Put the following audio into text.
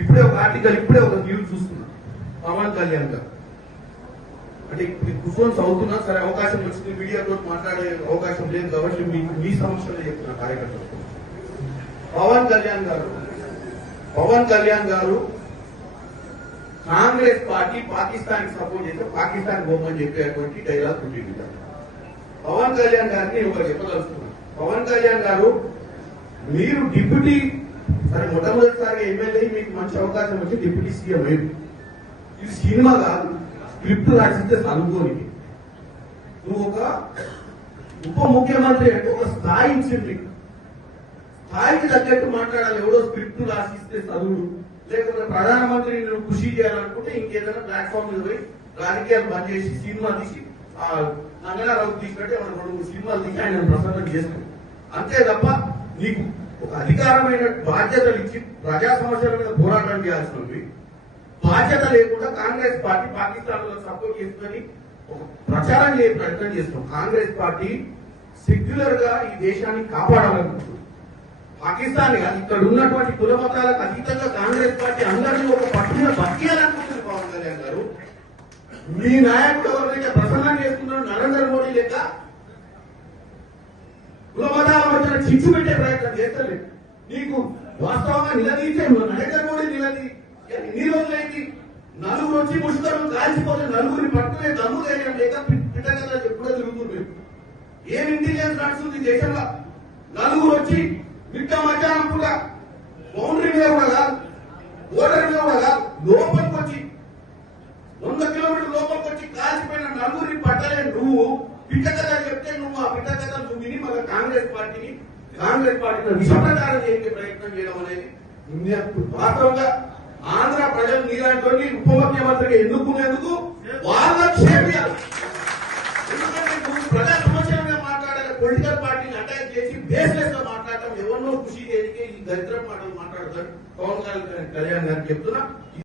ఇప్పుడే ఒక ఆర్టికల్ ఇప్పుడే ఒక న్యూస్ చూస్తున్నా పవన్ కళ్యాణ్ గారు అంటే కూర్చొని చదువుతున్నా సరే అవకాశం వచ్చింది మీడియాతో మాట్లాడే అవకాశం లేదు కాబట్టి మీకు మీ సమస్యలు చెప్తున్నా కార్యకర్తలు పవన్ కళ్యాణ్ గారు కాంగ్రెస్ పార్టీ పాకిస్తాన్ సపోర్ట్ చేస్తే పాకిస్తాన్ పోమని చెప్పేటువంటి డైలాగ్ ఉంటుంది. పవన్ కళ్యాణ్ గారిని ఒకరు చెప్పదలుచుకున్నారు. పవన్ కళ్యాణ్ గారు మీరు డిప్యూటీ సరే మొట్టమొదటిసారి ఎమ్మెల్యే మీకు మంచి అవకాశం వచ్చి డిప్యూటీ సీఎం అయ్యింది. ఇది సినిమా కాదు, స్క్రిప్ట్ రాసిస్తే చదువుకోని నువ్వు ఒక ఉప ముఖ్యమంత్రి అంటే ఒక స్థాయి ఇచ్చింది, స్థాయికి తగ్గట్టు మాట్లాడాలి. ఎవడో స్క్రిప్ట్ రాసిస్తే చదువుడు, లేకపోతే ప్రధానమంత్రి నువ్వు కృషి చేయాలనుకుంటే ఇంకేదైనా ప్లాట్ఫామ్ మీద పోయి రాజకీయాలు బంద్ చేసి సినిమా తీసి నంగనారావు తీసినట్టే మనం 2 సినిమాలు తీసి ఆయన ప్రసన్నం చేస్తాం అంతే తప్ప నీకు ఒక అధికారమైన బాధ్యతలు ఇచ్చి ప్రజా సమస్యల మీద పోరాటం చేయాల్సినవి బాధ్యత లేకుండా కాంగ్రెస్ పార్టీ పాకిస్తాన్ లో సపోర్ట్ చేస్తుందని ఒక ప్రచారం చేసే ప్రయత్నం చేస్తాం. కాంగ్రెస్ పార్టీ సెక్యులర్ గా ఈ దేశాన్ని కాపాడాలనుకుంటుంది. పాకిస్తాన్ ఇక్కడ ఉన్నటువంటి కుల మతాలకు అతీతంగా కాంగ్రెస్ పార్టీ అందరినీ ఒక పట్టున బతికేయాలనుకుంటుంది. పవన్ కళ్యాణ్ గారు మీ నాయకుడు ఎవరైతే ప్రసన్నం చేస్తున్నారో నరేంద్ర మోడీ లెక్క కుల మతాల మధ్యన చిచ్చు పెట్టే ప్రయత్నం చేస్తలేదు. నీకు వాస్తవంగా నిలదీసే నరేంద్ర మోడీ ఎన్ని రోజులైంది? నలుగురు వచ్చి ముష్కరులు కాల్చిపోతే నలుగురిని పట్టుకునే దమ్ము ధైర్యం లేక పిట్టగదా ఎప్పుడో తిరుగుతుంది. ఏం ఇంటెలిజెన్స్ నడుస్తుంది దేశంలో? నలుగురు వచ్చి మిట్ట మధ్యాహ్నం కూడా బౌండరీ మీద కూడా కాదు, బోర్డర్ మీద కూడా కాదు, లోపలికి వచ్చి 100 కిలోమీటర్ల లోపలికి వచ్చి కాల్చిపోయిన నలుగురిని పట్టలే నువ్వు పిట్టకథ చెప్తే నువ్వు ఆ పిట్టకథ నువ్వు విని మళ్ళీ కాంగ్రెస్ పార్టీని విషప్రచారం చేసే ప్రయత్నం చేయడం అనేది వాస్తవంగా ఆంధ్ర ప్రజలు నీలాంటి ఉప ముఖ్యమంత్రిగా ఎన్నుకునేందుకు వాళ్ళ క్షేమియాలి. ఎందుకంటే నువ్వు ప్రజా సమస్యల మీద మాట్లాడాలి, పొలిటికల్ పార్టీని అటాక్ చేసి బేస్లెస్ గా మాట్లాడటం ఎవరినో కృషి చేయడానికి ఈ దరిద్రం మాటలు మాట్లాడతారు. పవన్ కళ్యాణ్ గారికి చెప్తున్నా.